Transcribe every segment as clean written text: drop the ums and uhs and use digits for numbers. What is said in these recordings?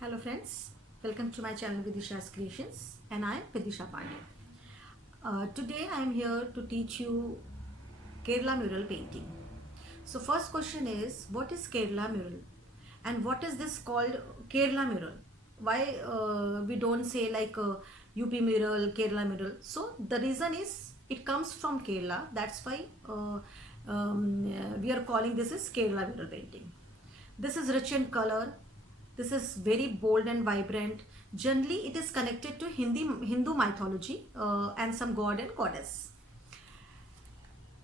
Hello friends, welcome to my channel Vidisha's Creations and I am Vidisha Pandey. Today I am here to teach you Kerala mural painting. So first question is, what is Kerala mural and what is this called Kerala mural? Why we don't say like UP mural, Kerala mural? So the reason is it comes from Kerala, that's why we are calling this is Kerala mural painting. This is rich in color. This is very bold and vibrant. Generally, it is connected to Hindu mythology and some god and goddess.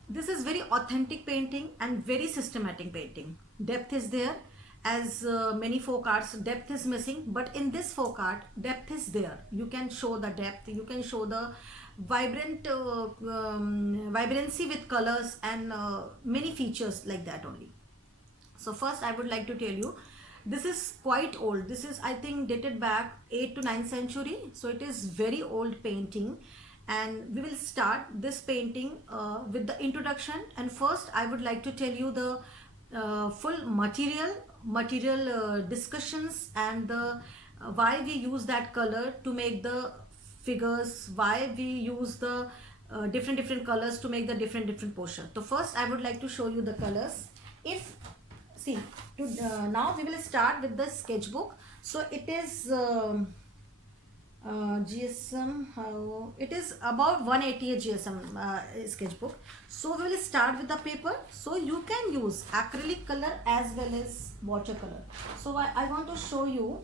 This is very authentic painting and very systematic painting. Depth is there. As many folk arts, depth is missing. But in this folk art, depth is there. You can show the depth. You can show the vibrancy with colors and many features like that only. So first I would like to tell you, this is quite old. This is, I think, dated back 8th to 9th century. So it is very old painting, and we will start this painting with the introduction. And first I would like to tell you the full material discussions and the why we use that color to make the figures, why we use the different colors to make the different portion. So first I would like to show you the colors. If see now we will start with the sketchbook. So it is GSM, it is about 180 GSM sketchbook. So we will start with the paper. So you can use acrylic color as well as watercolor. So I want to show you,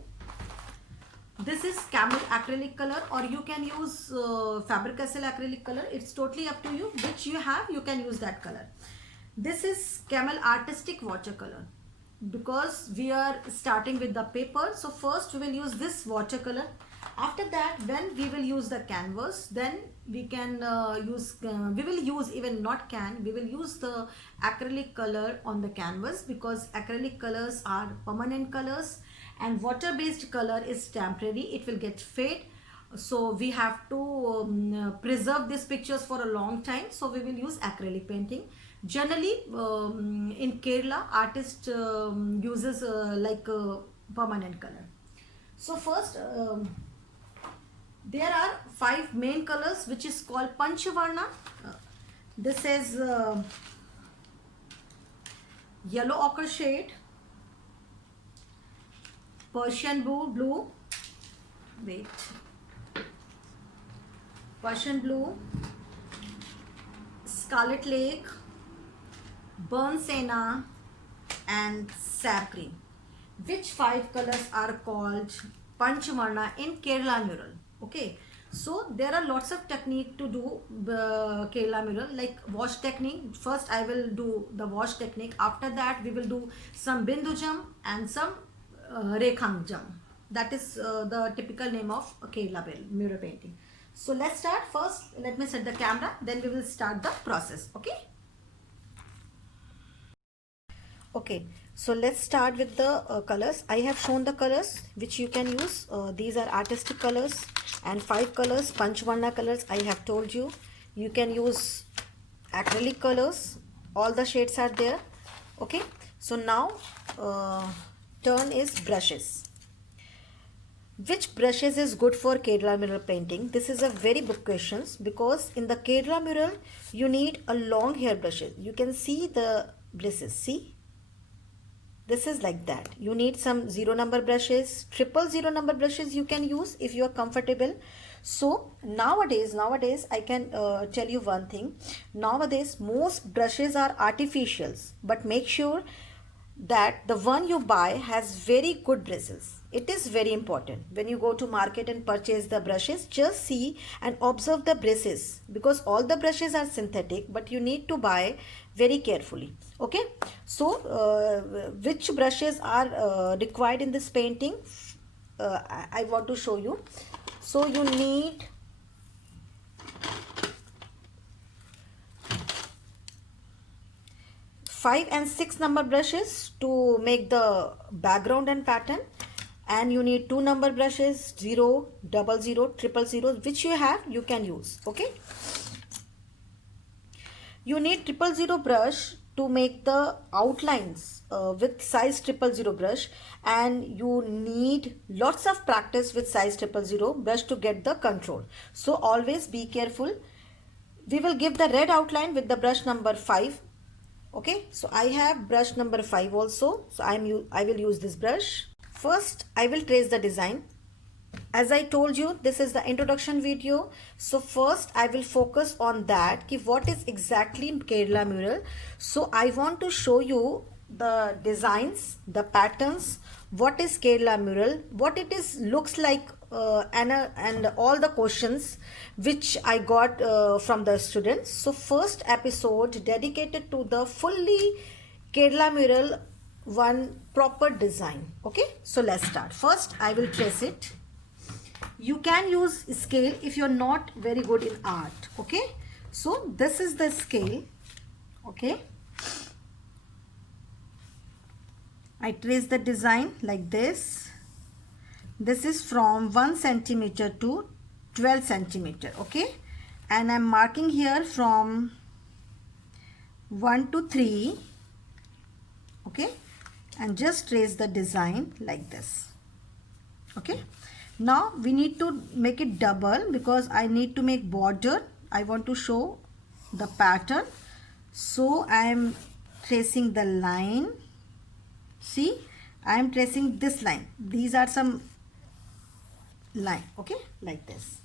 this is camel acrylic color, or you can use Faber-Castell acrylic color. It's totally up to you, which you have, you can use that color. This is camel artistic watercolor, because we are starting with the paper. So first we will use this watercolor. After that, when we will use the canvas, then we can we will use, even not can, we will use the acrylic color on the canvas, because acrylic colors are permanent colors and water based color is temporary, it will get fade. So we have to preserve these pictures for a long time, so we will use acrylic painting. Generally in Kerala, artist uses permanent color. So first there are 5 main colors which is called Panchavarna. This is yellow ochre shade, Persian blue, wait, Persian blue, Scarlet Lake, burnt sienna and sap green. Which 5 colors are called Panchavarna in Kerala mural? Okay, so there are lots of technique to do Kerala mural, like wash technique. First I will do the wash technique. After that we will do some Bindujam and some Rekhangjam. That is the typical name of Kerala mural painting. So let's start. First let me set the camera, then we will start the process. Okay, so let's start with the colors. I have shown the colors which you can use. These are artistic colors, and 5 colors, Panchavarna colors. I have told you, you can use acrylic colors. All the shades are there. Okay, so now turn is brushes. Which brushes is good for Kerala mural painting? This is a very big question, because in the Kerala mural you need a long hair brushes. You can see the bristles. See, this is like that. You need some 0 number brushes, 000 number brushes you can use if you are comfortable. So nowadays I can tell you one thing. Nowadays most brushes are artificials, but make sure that the one you buy has very good bristles. It is very important. When you go to market and purchase the brushes, just see and observe the bristles, because all the brushes are synthetic, but you need to buy very carefully. Okay, so which brushes are required in this painting? I want to show you. So you need five and 6 number brushes to make the background and pattern, and you need 2 number brushes, 0, 00, 000, which you have, you can use. Okay, you need 000 brush to make the outlines with size 000 brush, and you need lots of practice with size 000 brush to get the control. So always be careful. We will give the red outline with the brush number 5. Okay, so I have brush number 5 also, so I will use this brush. First I will trace the design. As I told you, this is the introduction video, so first I will focus on that ki what is exactly Kerala mural. So I want to show you the designs, the patterns, what is Kerala mural, what it is looks like, and all the questions which I got from the students. So first episode dedicated to the fully Kerala mural, one proper design. Okay, so let's start. First I will trace it. You can use scale if you're not very good in art. Okay, so this is the scale. Okay, I trace the design like this. This is from 1 centimeter to 12 centimeter. Okay, and I'm marking here from 1 to 3. Okay, and just trace the design like this. Okay, now we need to make it double because I need to make border. I want to show the pattern, so I am tracing the line. See, I am tracing this line. These are some line. Okay, like this.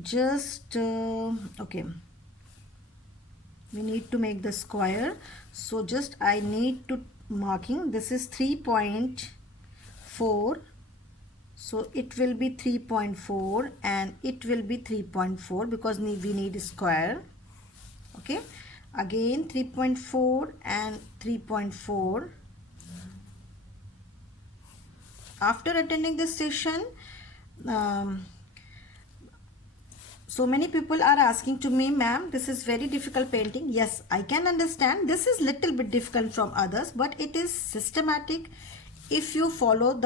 Just okay, we need to make the square, so just I need to marking, this is 3.4, so it will be 3.4 and it will be 3.4 because we need a square. Okay, again 3.4 and 3.4. After attending this session, so many people are asking to me, ma'am, this is very difficult painting. Yes, I can understand. This is little bit difficult from others, but it is systematic. If you follow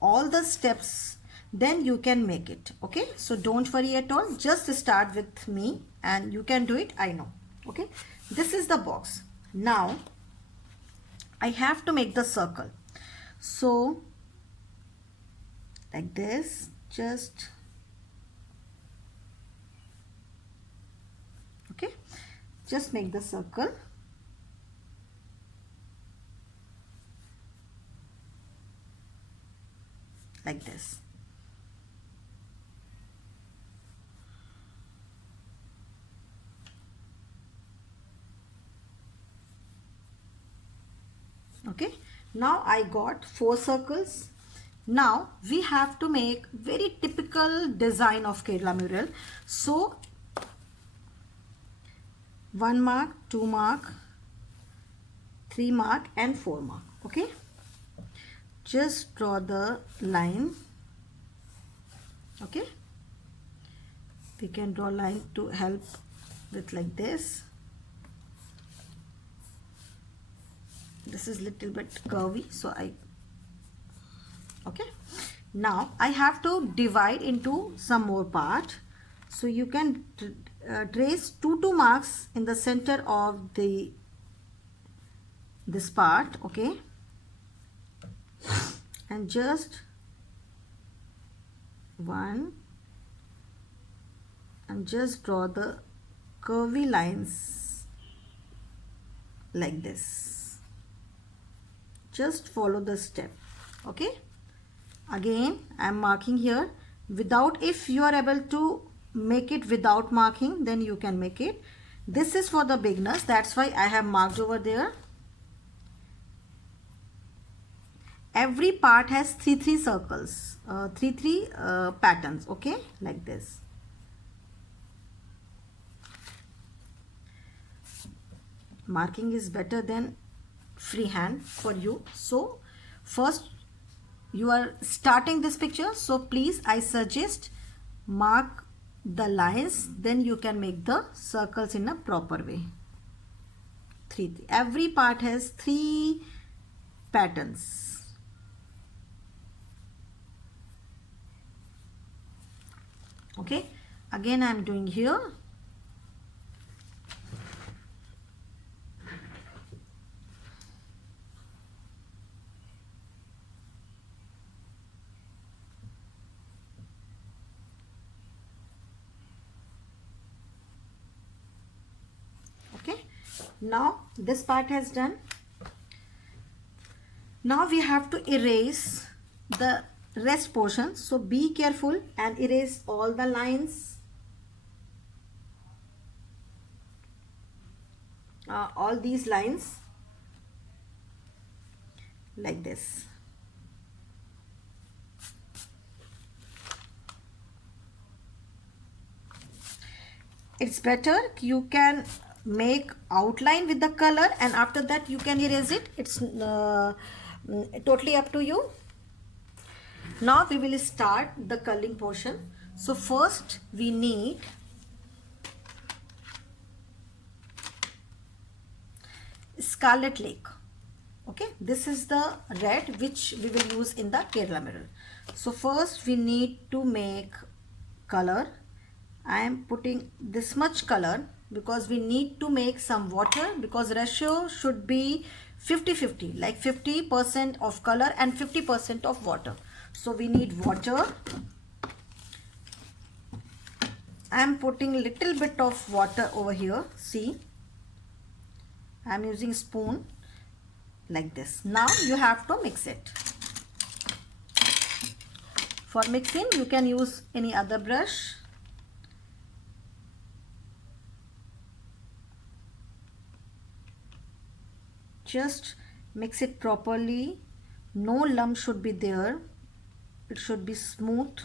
all the steps, then you can make it. Okay, so don't worry at all. Just start with me and you can do it. I know. Okay, this is the box. Now I have to make the circle. So like this, just just make the circle like this. Okay, now I got 4 circles. Now we have to make very typical design of Kerala mural. So 1 mark, 2 mark, 3 mark and 4 mark. Okay, just draw the line. Okay, we can draw line to help with like this. This is little bit curvy, so okay, now I have to divide into some more part. So you can trace 2 marks in the center of this part. Okay, and just 1 and just draw the curvy lines like this. Just follow the step. Okay, again I am marking here without, if you are able to make it without marking, then you can make it. This is for the beginners, that's why I have marked over there. Every part has 3 circles, 3 patterns. Okay, like this. Marking is better than freehand for you. So first you are starting this picture, so please I suggest mark the lines, then you can make the circles in a proper way. 3. Every part has 3 patterns. Okay, Again I am doing here. Okay, now this part has done. Now we have to erase the rest portion, so be careful and erase all the lines, all these lines like this. It's better you can make outline with the color and after that you can erase it. It's totally up to you. Now we will start the coloring portion. So first we need Scarlet Lake. Okay, this is the red which we will use in the Kerala mirror. So first we need to make color. I am putting this much color because we need to make some water, because ratio should be 50-50, like 50% of color and 50% of water. So we need water. I am putting little bit of water over here. See, I am using spoon like this. Now you have to mix it. For mixing you can use any other brush. Just mix it properly. No lump should be there. It should be smooth.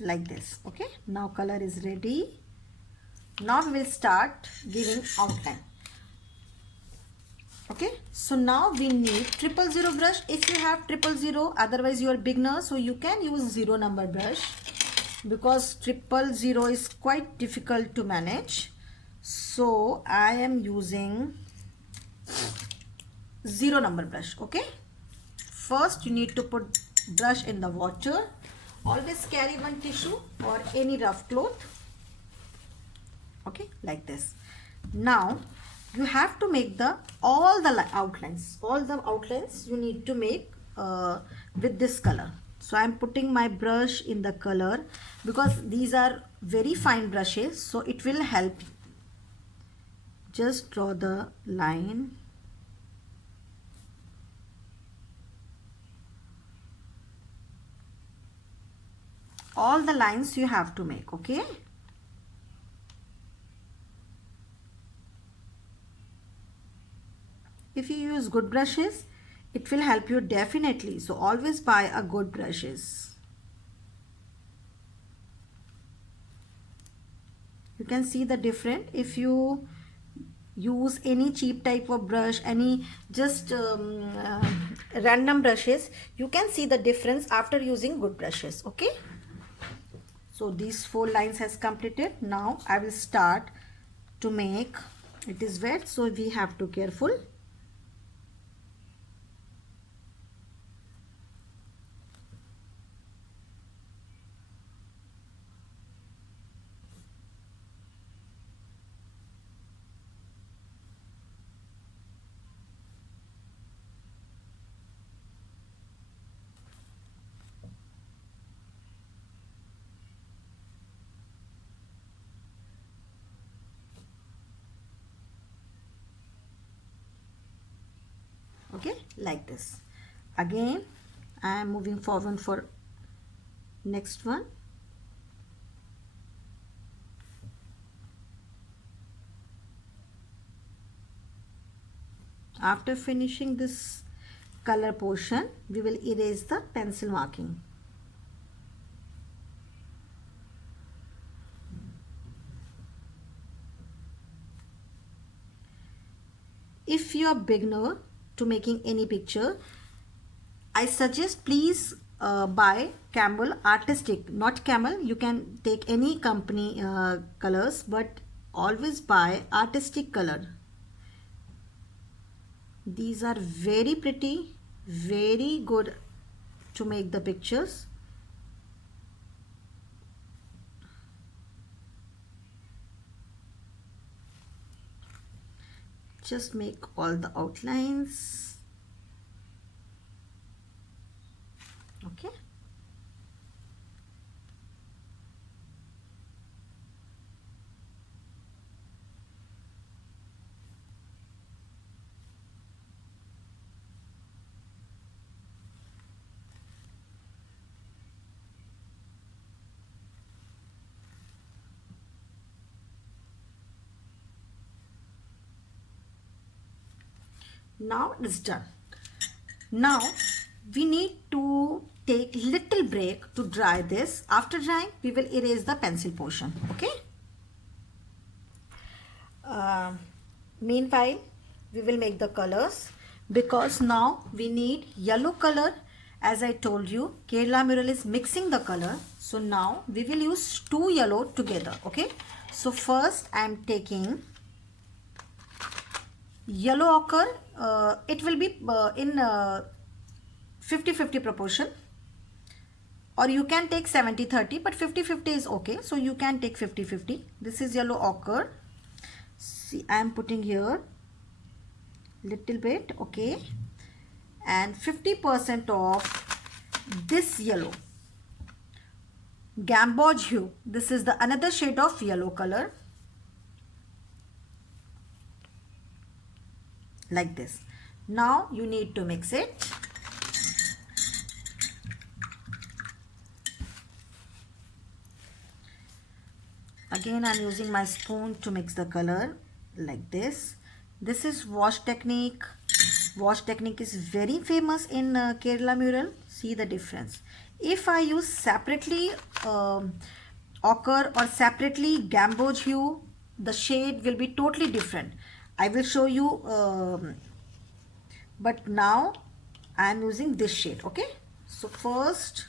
Like this. Okay, now color is ready. Now we will start giving outline. Okay, so now we need 000 brush. If you have 000, otherwise you are beginner, so you can use 0 number brush, because 000 is quite difficult to manage. So I am using 0 number brush. Okay, first you need to put brush in the water. Always carry one tissue or any rough cloth. Okay, like this. Now you have to make all the outlines. All the outlines you need to make with this color. So I am putting my brush in the color because these are very fine brushes, so it will help. Just draw the line. All the lines you have to make. Okay, if you use good brushes, it will help you definitely. So always buy a good brushes. You can see the difference. If you use any cheap type of brush, any just random brushes, you can see the difference after using good brushes. Okay, so these 4 lines has completed. Now I will start to make. It is wet, so we have to careful. Okay, like this. Again I am moving forward for next one. After finishing this color portion, we will erase the pencil marking. If you are beginner to making any picture, I suggest please buy Campbell Artistic, not Camel. You can take any company colors, but always buy artistic color. These are very pretty, very good to make the pictures. Just make all the outlines. Okay. Now it's done. Now we need to take little break to dry this. After drying, we will erase the pencil portion. Okay. Meanwhile, we will make the colors, because now we need yellow color. As I told you, Kerala mural is mixing the color. So now we will use two yellow together. Okay. So first I am taking yellow ochre. It will be in 50-50 proportion, or you can take 70-30, but 50-50 is okay. So you can take 50-50. This is yellow ochre. See, I am putting here little bit. Okay. And 50% of this yellow, gamboge hue. This is the another shade of yellow color, like this. Now you need to mix it. Again, I'm using my spoon to mix the color like this. This is wash technique. Wash technique is very famous in Kerala mural. See the difference. If I use separately ochre or separately gamboge hue, the shade will be totally different. I will show you, but now I am using this shade. Okay. So first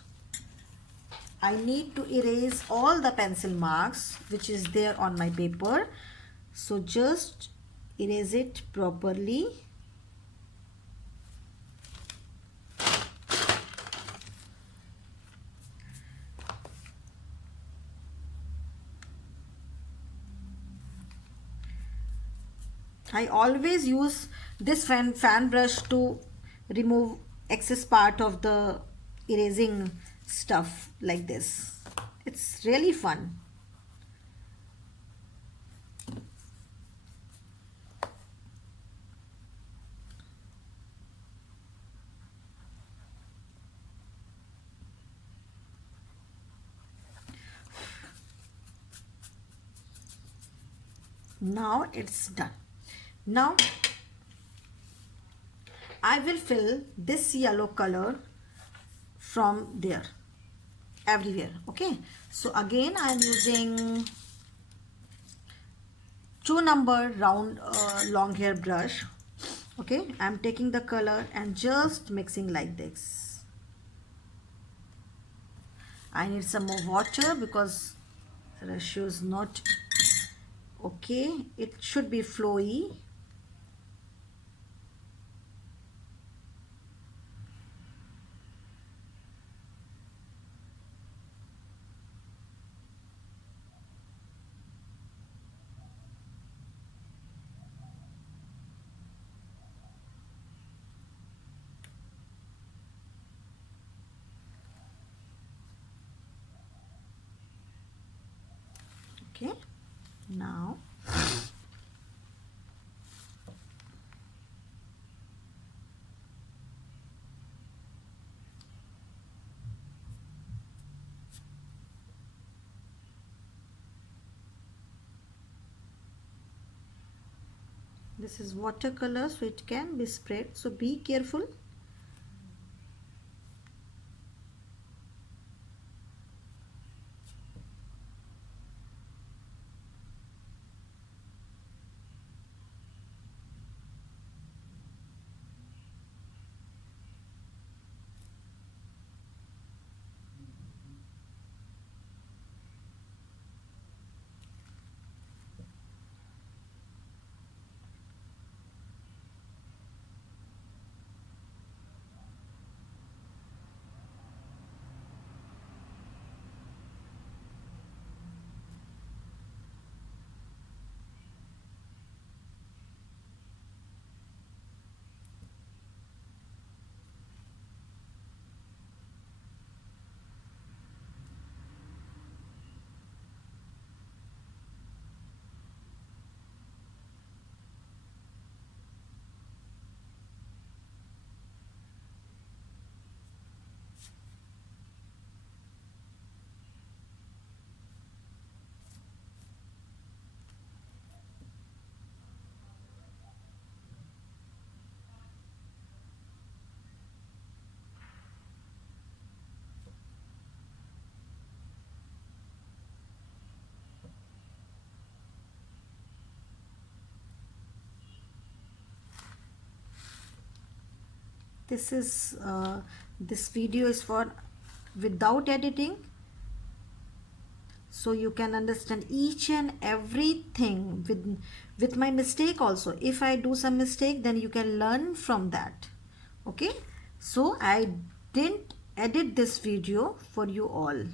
I need to erase all the pencil marks which is there on my paper. So just erase it properly. I always use this fan brush to remove excess part of the erasing stuff like this. It's really fun. Now it's done. Now I will fill this yellow color from there everywhere. Okay. So again I am using 2-number round long hair brush. Okay. I am taking the color and just mixing like this. I need some more water because ratio is not okay. It should be flowy. Okay. Now this is watercolor, so it can be spread, so be careful. This is this video is for without editing, so you can understand each and everything with my mistake also. If I do some mistake, then you can learn from that. Okay, so I didn't edit this video for you all.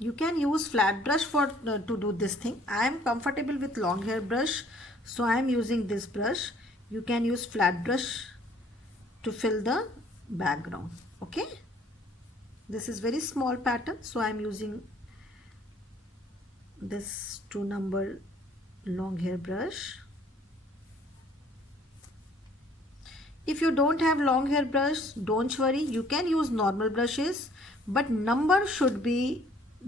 You can use flat brush for to do this thing. I am comfortable with long hair brush, so I am using this brush. You can use flat brush to fill the background. Okay, this is very small pattern, so I am using this 2 number long hair brush. If you don't have long hair brush, don't worry, you can use normal brushes, but number should be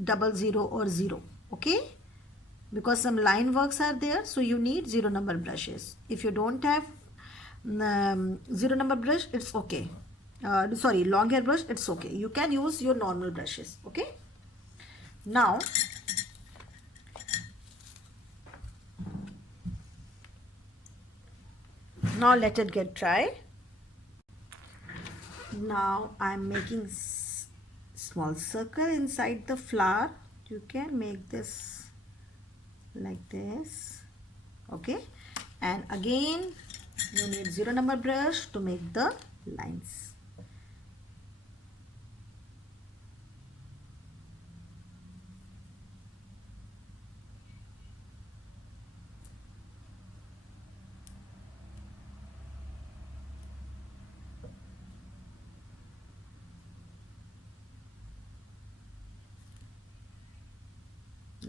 00 or 0. Okay, because some line works are there, so you need 0 number brushes. If you don't have 0 number brush, it's okay. Sorry, long hair brush, it's okay. You can use your normal brushes. Okay, now let it get dry. Now I'm making small circle inside the flower. You can make this like this. Okay, and again you need 0 number brush to make the lines.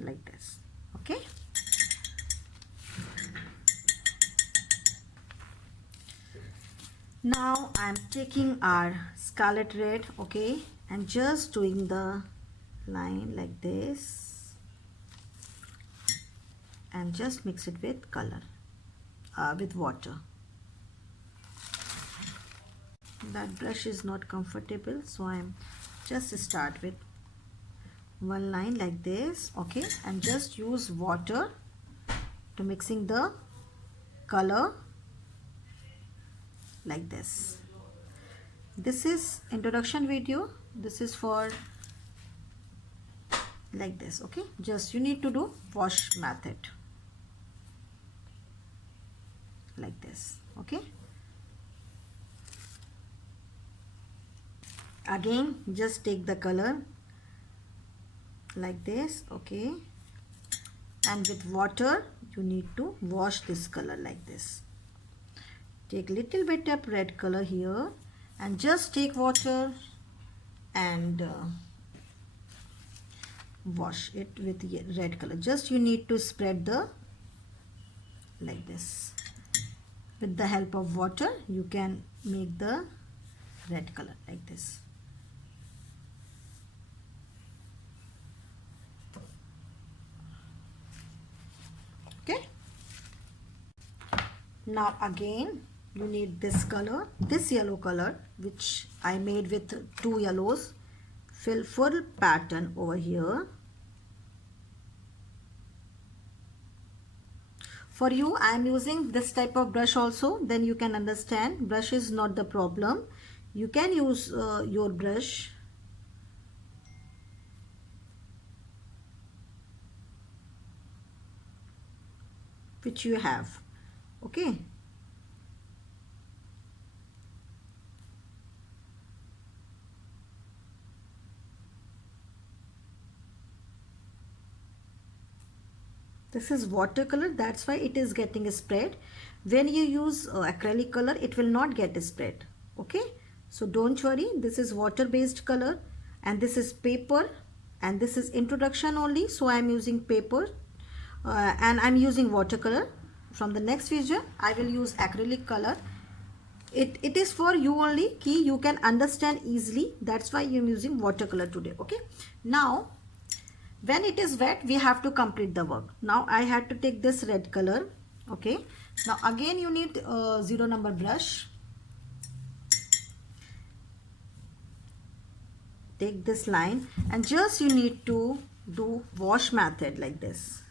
Like this. Okay, now I'm taking our scarlet red, okay, and just doing the line like this, and just mix it with color, with water. That brush is not comfortable, so I'm just start with one line like this. Okay, and just use water to mixing the color like this. This is introduction video. This is for like this. Okay, just you need to do wash method like this. Okay, again just take the color like this. Okay, and with water you need to wash this color like this. Take little bit of red color here and just take water and wash it with red color. Just you need to spread the like this. With the help of water you can make the red color like this. Okay, now again you need this color, this yellow color, which I made with 2 yellows. Fill full pattern over here. For you I am using this type of brush also, then you can understand brush is not the problem. You can use your brush. Which you have. Okay, this is watercolor, that's why it is getting spread. When you use acrylic color, it will not get spread. Okay, so don't worry, this is water based color and this is paper and this is introduction only, so I am using paper and I'm using watercolor. From the next video I will use acrylic color. It is for you only, key you can understand easily, that's why I'm using watercolor today. Okay, now when it is wet we have to complete the work. Now I had to take this red color. Okay, now again you need 0 number brush. Take this line and just you need to do wash method like this.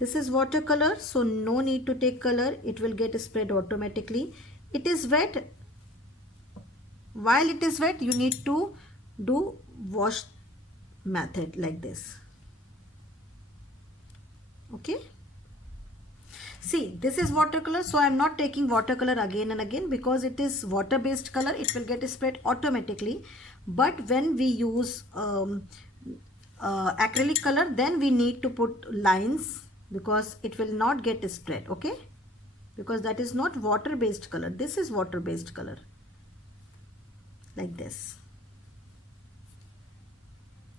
This is watercolor, so no need to take color, it will get spread automatically. It is wet. While it is wet, you need to do wash method like this. Okay. See, this is watercolor, so I am not taking watercolor again and again because it is water based color, it will get spread automatically. But when we use acrylic color, then we need to put lines because it will not get spread. Okay, because that is not water based color, this is water based color, like this.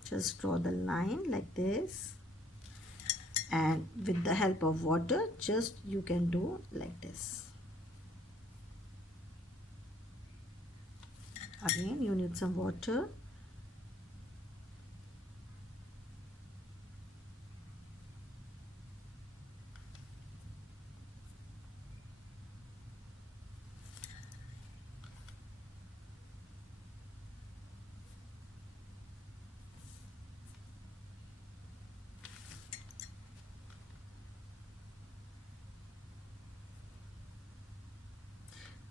Just draw the line like this, and with the help of water, just you can do like this. Again, you need some water.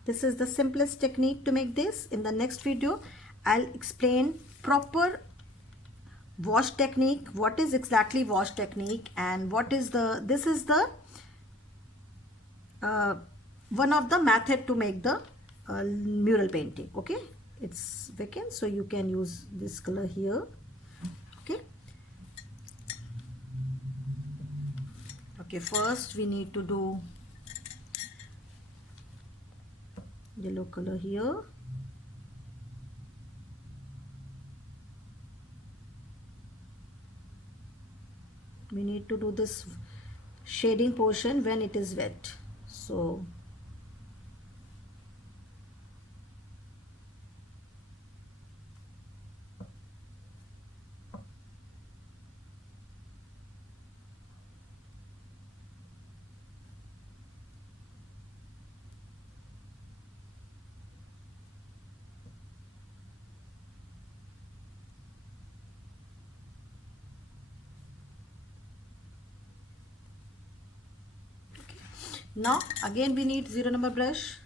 This is the simplest technique to make this. In the next video, I'll explain proper wash technique, what is exactly wash technique, and what is the, this is the one of the method to make the mural painting. Okay, it's vacant, so you can use this color here. Okay. Okay, first we need to do yellow color here. We need to do this shading portion when it is wet. So now again we need 0 number brush.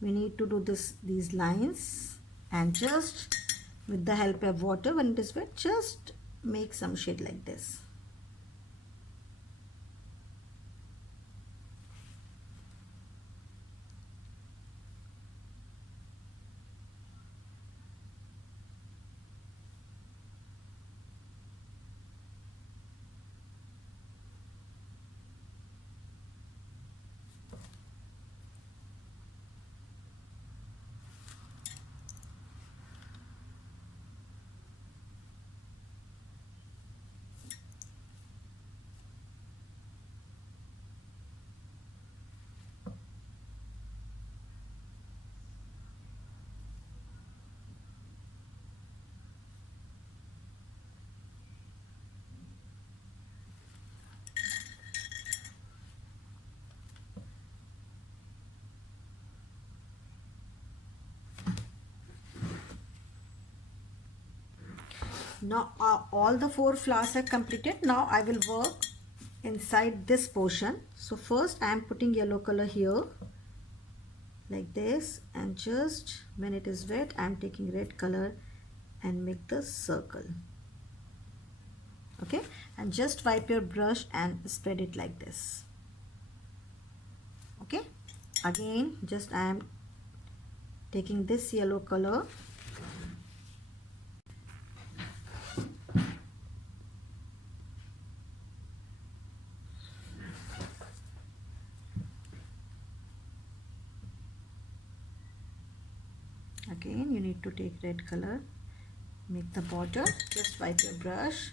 We need to do these lines, and just with the help of water, when it is wet, just make some shade like this. Now all the 4 flowers are completed. Now I will work inside this portion. So first I am putting yellow color here like this, and just when it is wet, I am taking red color and make the circle. Okay, and just wipe your brush and spread it like this. Okay, again just I am taking this yellow color, again you need to take red color, make the border, just wipe your brush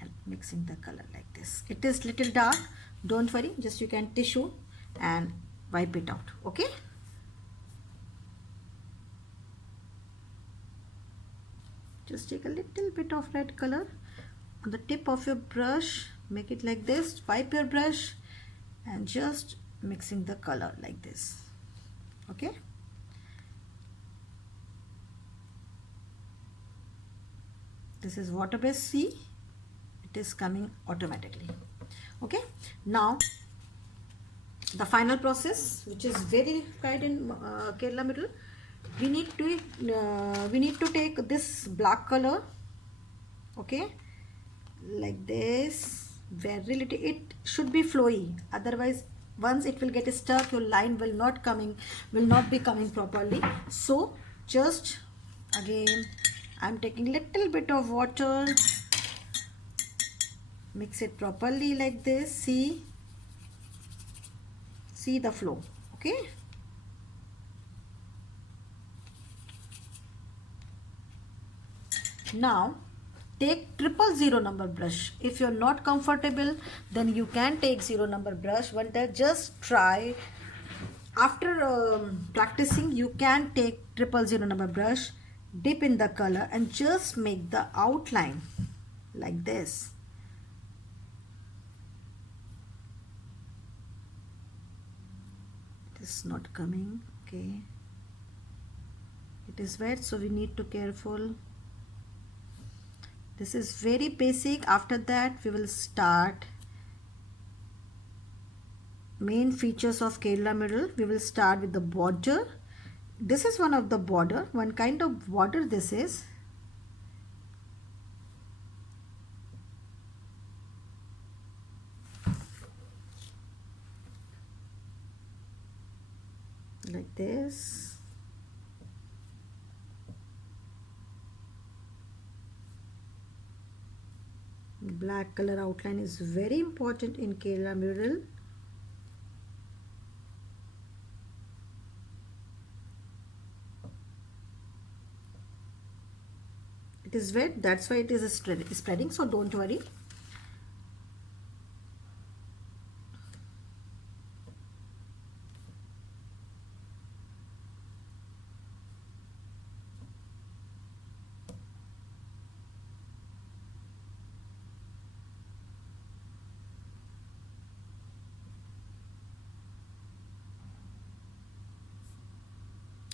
and mixing the color like this. It is little dark, don't worry, just you can tissue and wipe it out. Okay, just take a little bit of red color on the tip of your brush, make it like this, wipe your brush and just mixing the color like this. Okay, this is water based, see, it is coming automatically. Okay, now the final process, which is very kind in Kerala Middle, we need to take this black color, okay, like this. Very little, it should be flowy, otherwise once it will get stuck, your line will not be coming properly. So just again I'm taking little bit of water, mix it properly like this. See the flow. Okay, now take 000 number brush. If you're not comfortable, then you can take 0 number brush. One time just try. After practicing, you can take 000 number brush, dip in the color and just make the outline like this. It is not coming. Okay, it is wet, so we need to careful. This is very basic. After that we will start main features of Kerala Middle. We will start with the border. This is one of the border, one kind of border this is. Like this. Black color outline is very important in Kerala Middle. It is wet, that's why it is spreading, so don't worry.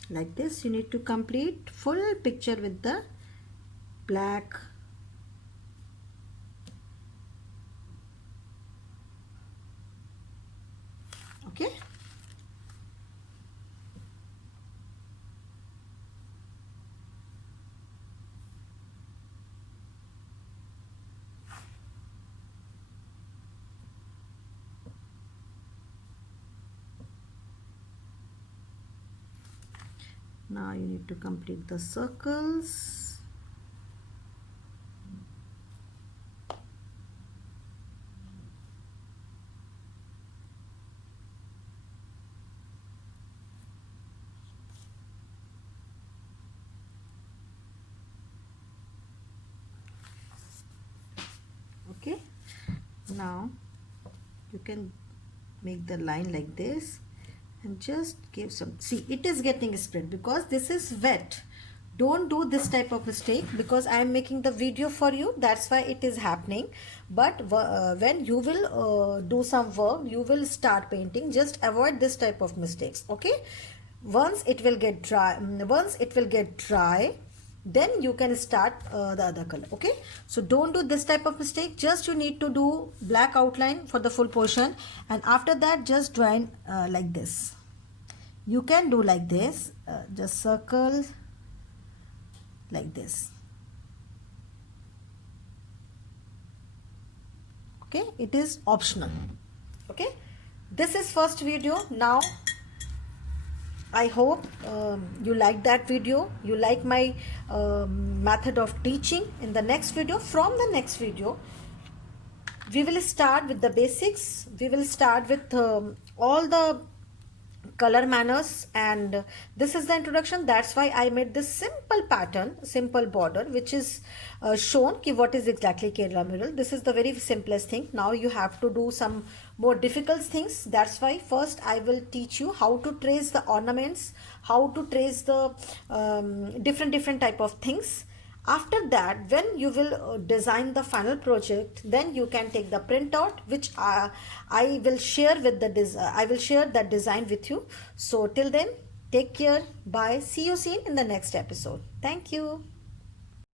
Like this, you need to complete full picture with the black. Okay, now you need to complete the circles. Okay, now you can make the line like this and just give some, see it is getting spread because this is wet. Don't do this type of mistake because I am making the video for you, that's why it is happening. But when you will do some work, you will start painting, just avoid this type of mistakes. Okay, once it will get dry, then you can start the other color. Okay, so don't do this type of mistake, just you need to do black outline for the full portion, and after that just join like this. You can do like this, just circle like this. Okay, it is optional. Okay, this is first video. Now I hope you like that video, you like my method of teaching. In the next video, from the next video, we will start with the basics. We will start with all the color manners, and this is the introduction. That's why I made this simple pattern, simple border, which is shown ki what is exactly Kerala Middle. This is the very simplest thing. Now you have to do some more difficult things. That's why first I will teach you how to trace the ornaments, how to trace the different type of things. After that, when you will design the final project, then you can take the printout, which I will share with the I will share that design with you. So till then, take care. Bye. See you soon in the next episode. Thank you.